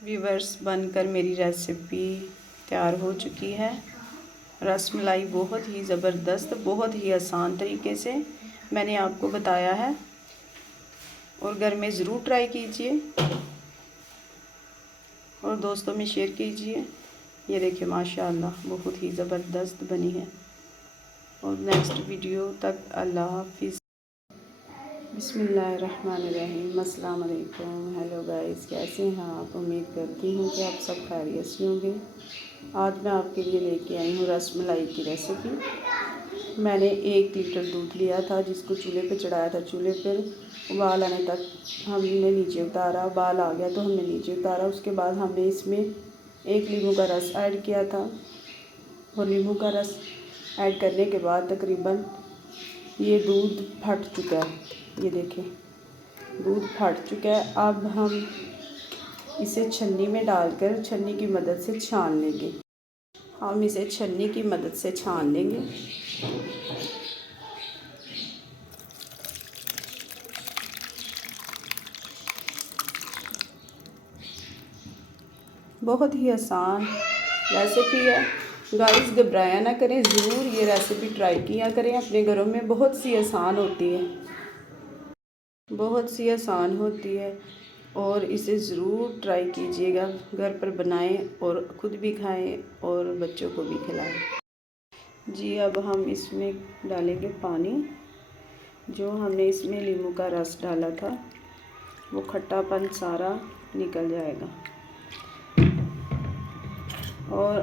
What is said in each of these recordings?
Viewers, बनकर मेरी recipe तैयार हो चुकी है। रसमलाई बहुत ही ज़बरदस्त, बहुत ही आसान तरीके से मैंने आपको बताया है और घर में ज़रूर ट्राई कीजिए और दोस्तों में शेयर कीजिए। ये देखिए माशाअल्लाह बहुत ही ज़बरदस्त बनी है। और नेक्स्ट वीडियो तक अल्लाह हाफिज़। बिस्मिल्लाहिर्रहमानिर्रहीम। अस्सलाम वालेकुम। हेलो गाइस, कैसे हैं आप? उम्मीद करती हूँ कि आप सब खैरियत से होंगे। आज मैं आपके लिए लेके आई हूँ रसमलाई की रेसिपी। मैंने 1 लीटर दूध लिया था जिसको चूल्हे पे चढ़ाया था। चूल्हे पर उबाल आने तक हमने नीचे उतारा। उबाल आ गया तो हमने नीचे उतारा। उसके बाद हमने इसमें 1 नींबू का रस ऐड किया था और नींबू का रस ऐड करने के बाद तकरीबन ये दूध फट चुका है। ये देखें, दूध फट चुका है। अब हम इसे छन्नी में डालकर छन्नी की मदद से छान लेंगे। हम इसे छन्नी की मदद से छान लेंगे। बहुत ही आसान रेसिपी है गाइस, घबराया ना करें, ज़रूर ये रेसिपी ट्राई किया करें अपने घरों में। बहुत सी आसान होती है, बहुत सी आसान होती है और इसे ज़रूर ट्राई कीजिएगा। घर पर बनाएं और ख़ुद भी खाएं और बच्चों को भी खिलाएं। जी, अब हम इसमें डालेंगे पानी। जो हमने इसमें नींबू का रस डाला था वो खट्टापन सारा निकल जाएगा। और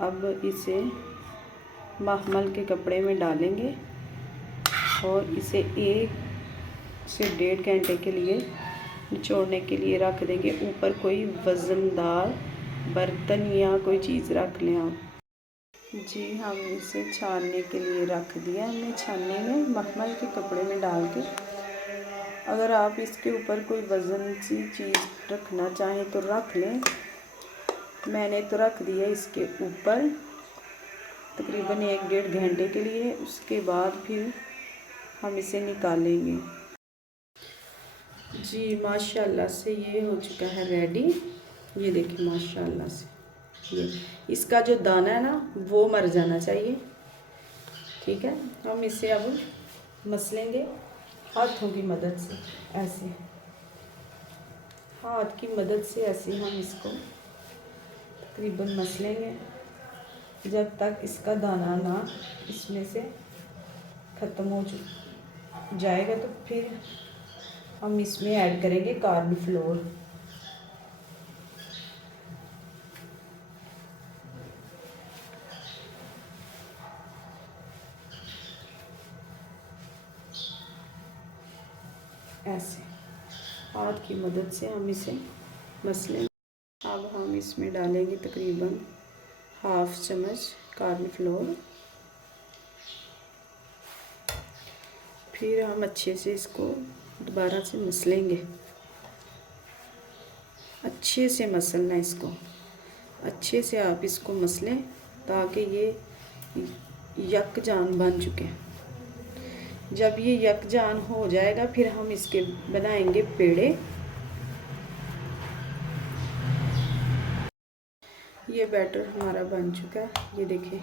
अब इसे मखमल के कपड़े में डालेंगे और इसे 1 से 1.5 घंटे के लिए निचोड़ने के लिए रख देंगे। ऊपर कोई वज़नदार बर्तन या कोई चीज़ रख लें आप। जी, हम इसे छानने के लिए रख दिया हमने छानने में, मखमल के कपड़े में डाल के। अगर आप इसके ऊपर कोई वज़न सी चीज़ रखना चाहें तो रख लें। मैंने तो रख दिया इसके ऊपर तकरीबन 1-1.5 घंटे के लिए। उसके बाद फिर हम इसे निकालेंगे। जी, माशाल्लाह से ये हो चुका है रेडी। ये देखिए माशाल्लाह से, ये इसका जो दाना है ना वो मर जाना चाहिए। ठीक है, हम इसे अब मसलेंगे हाथों की मदद से। ऐसे हाथ की मदद से ऐसे हम इसको तकरीबन मसलेंगे जब तक इसका दाना ना इसमें से ख़त्म हो जाएगा। तो फिर हम इसमें ऐड करेंगे कॉर्नफ्लोर। ऐसे हाथ की मदद से हम इसे मसलें। अब हम इसमें डालेंगे तकरीबन 1/2 चम्मच कॉर्नफ्लोर। फिर हम अच्छे से इसको दोबारा से मसलेंगे। अच्छे से मसलना इसको, अच्छे से आप इसको मसलें ताकि ये यकजान बन चुके। जब ये यकजान हो जाएगा फिर हम इसके बनाएंगे पेड़े। ये बैटर हमारा बन चुका है। ये देखिए,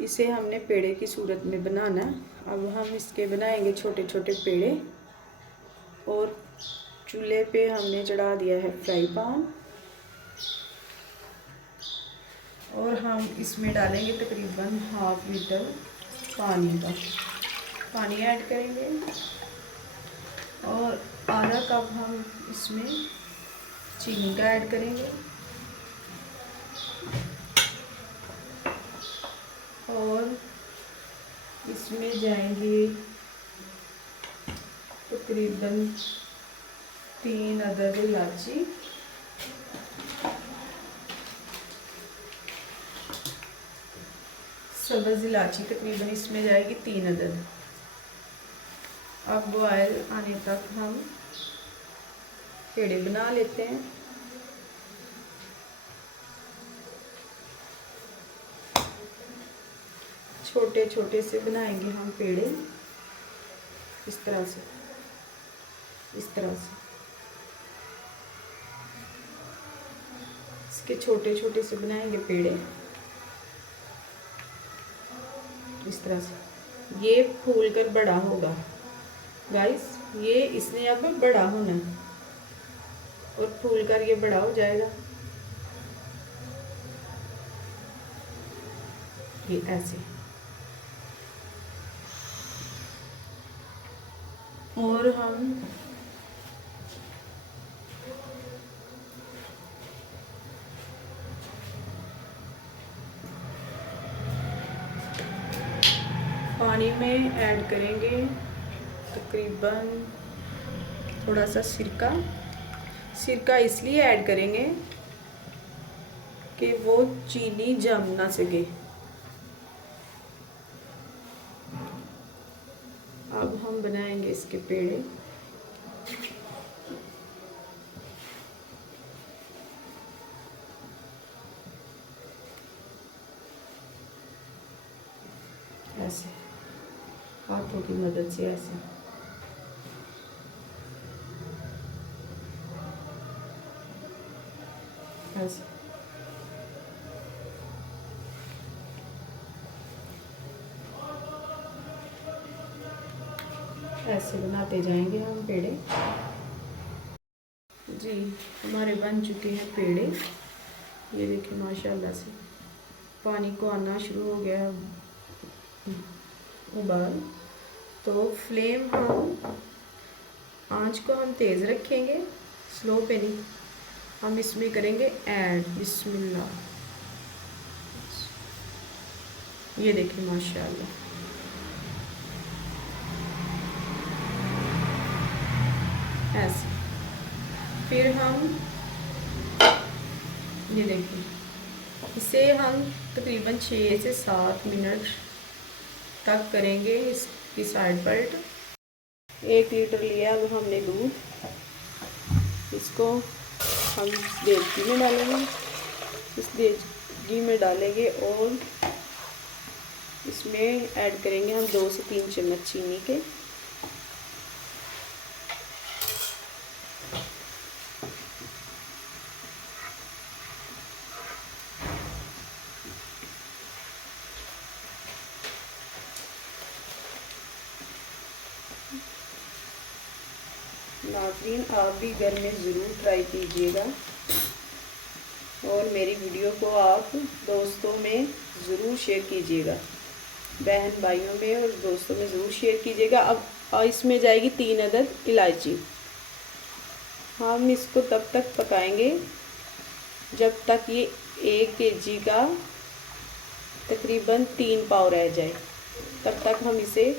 इसे हमने पेड़े की सूरत में बनाना है। अब हम इसके बनाएंगे छोटे छोटे पेड़े। और चूल्हे पे हमने चढ़ा दिया है फ्राई पैन और हम इसमें डालेंगे तकरीबन 1/2 लीटर पानी ऐड करेंगे और आधा कप हम इसमें चीनी का ऐड करेंगे और इसमें जाएंगे तकरीबन 3 अदद इलायची, सब्ज़ इलायची तकरीबन इसमें जाएगी 3 अदद। अब बॉयल आने तक हम पेड़े बना लेते हैं। छोटे छोटे से बनाएंगे हम पेड़े, इस तरह से, इस तरह से। इसके छोटे छोटे से बनाएंगे पेड़े इस तरह से। ये फूल कर बड़ा होगा गाइस, ये इसने अब बड़ा होना है और फूल कर ये बड़ा हो जाएगा। ये ऐसे, और हम पानी में ऐड करेंगे तकरीबन थोड़ा सा सिरका। सिरका इसलिए ऐड करेंगे कि वो चीनी जम ना सके। अब हम बनाएंगे इसके पेड़े। ऐसे हाथों की मदद से ऐसे। ऐसे ऐसे बनाते जाएंगे हम पेड़े। जी हमारे बन चुके हैं पेड़े। ये देखिए माशाल्लाह से पानी को आना शुरू हो गया है उबाल। तो फ्लेम हम आंच को हम तेज़ रखेंगे, स्लो पे नहीं। हम इसमें करेंगे ऐड बिस्मिल्लाह। ये देखिए माशाल्लाह ऐसे। फिर हम ये देखिए इसे हम तकरीबन 6 से 7 मिनट तक करेंगे इसकी साइड पलट। 1 लीटर लिया अब हमने दूध, इसको हम देगी में डालेंगे। इस देगी में डालेंगे और इसमें ऐड करेंगे हम 2 से 3 चम्मच चीनी के। नाज़रीन आप भी घर में ज़रूर ट्राई कीजिएगा और मेरी वीडियो को आप दोस्तों में ज़रूर शेयर कीजिएगा, बहन भाइयों में और दोस्तों में ज़रूर शेयर कीजिएगा। अब इसमें जाएगी 3 अदद इलायची। हम इसको तब तक पकाएंगे जब तक ये 1 केजी का तकरीबन 3 पाव रह जाए, तब तक हम इसे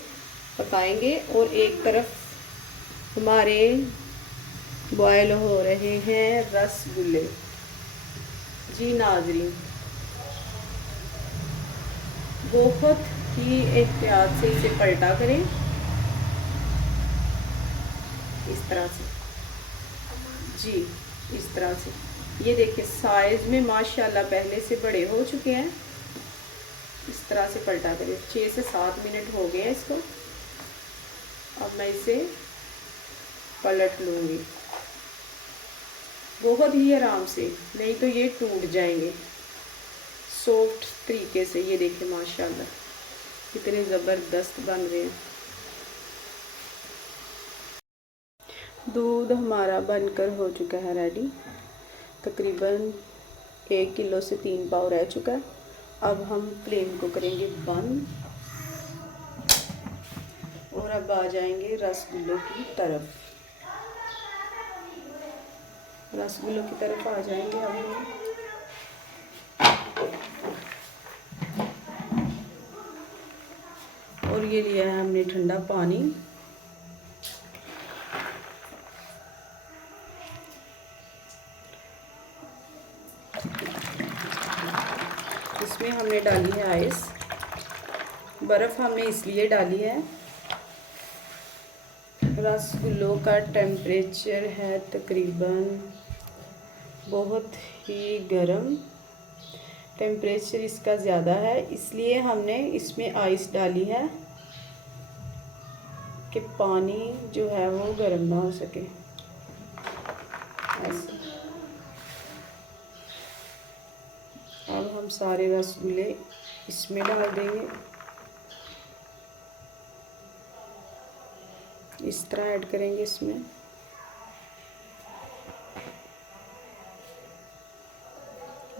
पकाएंगे। और एक तरफ हमारे बॉयल हो रहे हैं रसगुल्ले। जी नाज़रीन बहुत ही एहतियात से इसे पलटा करें इस तरह से। जी इस तरह से ये देखिए साइज़ में माशाल्लाह पहले से बड़े हो चुके हैं। इस तरह से पलटा करें। 6 से 7 मिनट हो गए हैं इसको। अब मैं इसे पलट लूँगी बहुत ही आराम से, नहीं तो ये टूट जाएंगे सॉफ्ट तरीके से। ये देखिए माशाल्लाह कितने ज़बरदस्त बन रहे हैं। दूध हमारा बनकर हो चुका है रेडी। तकरीबन 1 किलो से 3 पाव रह चुका है। अब हम फ्लेम को करेंगे बंद और अब आ जाएंगे रसगुल्लों की तरफ। रसगुल्लों की तरफ आ जाएंगे अब हम। और ये लिया है हमने ठंडा पानी। इसमें हमने डाली है आइस। बर्फ़ हमने इसलिए डाली है, रसगुल्लों का टेम्परेचर है तकरीबन बहुत ही गर्म। टेम्परेचर इसका ज़्यादा है, इसलिए हमने इसमें आइस डाली है कि पानी जो है वो गर्म ना हो सके। ऐसे हम सारे रसगुल्ले इसमें डाल देंगे। इस तरह ऐड करेंगे इसमें।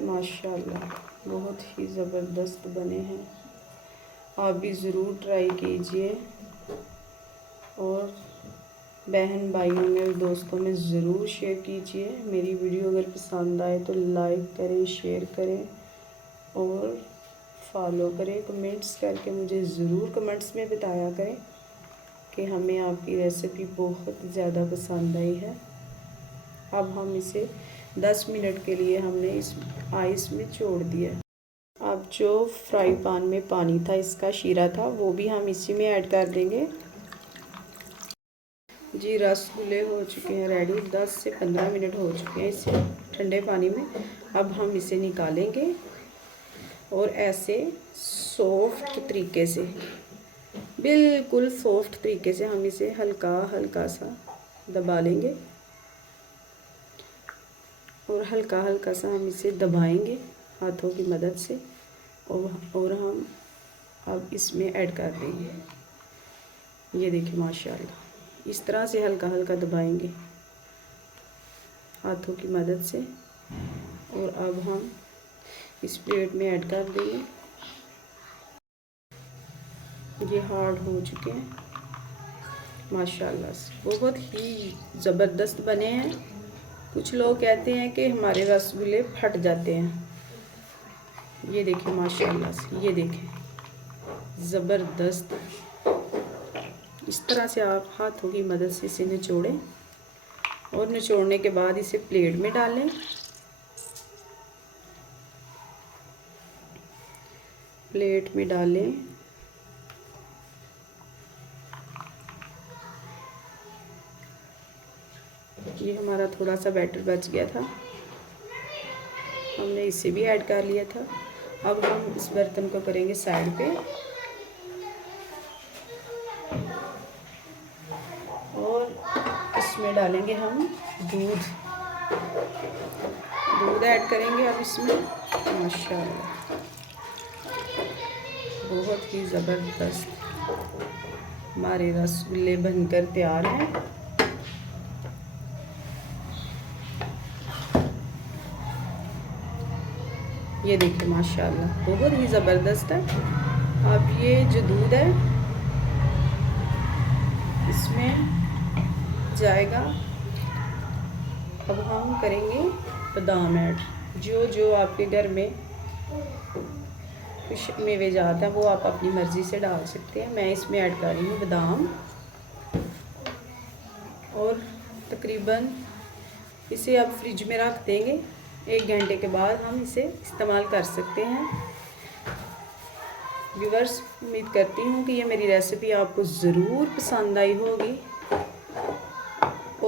माशाल्लाह बहुत ही ज़बरदस्त बने हैं। आप भी ज़रूर ट्राई कीजिए और बहन भाइयों में और दोस्तों में ज़रूर शेयर कीजिए। मेरी वीडियो अगर पसंद आए तो लाइक करें, शेयर करें और फॉलो करें। कमेंट्स करके मुझे ज़रूर कमेंट्स में बताया करें कि हमें आपकी रेसिपी बहुत ज़्यादा पसंद आई है। अब हम इसे 10 मिनट के लिए हमने इस आइस में छोड़ दिया। अब जो फ्राई पैन में पानी था, इसका शीरा था, वो भी हम इसी में ऐड कर देंगे। जी रसगुल्ले हो चुके हैं रेडी। 10 से 15 मिनट हो चुके हैं इसे ठंडे पानी में। अब हम इसे निकालेंगे और ऐसे सॉफ्ट तरीके से, बिल्कुल सॉफ्ट तरीके से हम इसे हल्का हल्का सा दबा लेंगे और हल्का हल्का सा हम इसे दबाएंगे हाथों की मदद से और हम अब इसमें ऐड कर देंगे। ये देखिए माशाल्लाह, इस तरह से हल्का हल्का दबाएंगे हाथों की मदद से। और अब हम इस प्लेट में ऐड कर देंगे। ये हार्ड हो चुके हैं माशाल्लाह से, बहुत ही ज़बरदस्त बने हैं। कुछ लोग कहते हैं कि हमारे रसगुल्ले फट जाते हैं। ये देखिए माशाल्लाह से, ये देखें ज़बरदस्त। इस तरह से आप हाथों की मदद से इसे निचोड़ें और निचोड़ने के बाद इसे प्लेट में डालें। प्लेट में डालें। ये हमारा थोड़ा सा बैटर बच गया था, हमने इसे भी ऐड कर लिया था। अब हम इस बर्तन को करेंगे साइड पे और इसमें डालेंगे हम दूध ऐड करेंगे अब इसमें। माशाल्लाह बहुत ही ज़बरदस्त हमारे रसगुल्ले बनकर तैयार हैं। ये देखिए माशाल्लाह बहुत ही ज़बरदस्त है। अब ये जो दूध है इसमें जाएगा। अब हम करेंगे बादाम ऐड। जो जो आपके घर में कुछ मेवे जाते हैं वो आप अपनी मर्ज़ी से डाल सकते हैं। मैं इसमें ऐड कर रही हूँ बादाम और तकरीबन इसे अब फ्रिज में रख देंगे। 1 घंटे के बाद हम इसे इस्तेमाल कर सकते हैं। व्यूअर्स, उम्मीद करती हूँ कि ये मेरी रेसिपी आपको ज़रूर पसंद आई होगी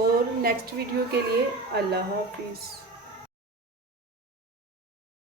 और नेक्स्ट वीडियो के लिए अल्लाह हाफिज़।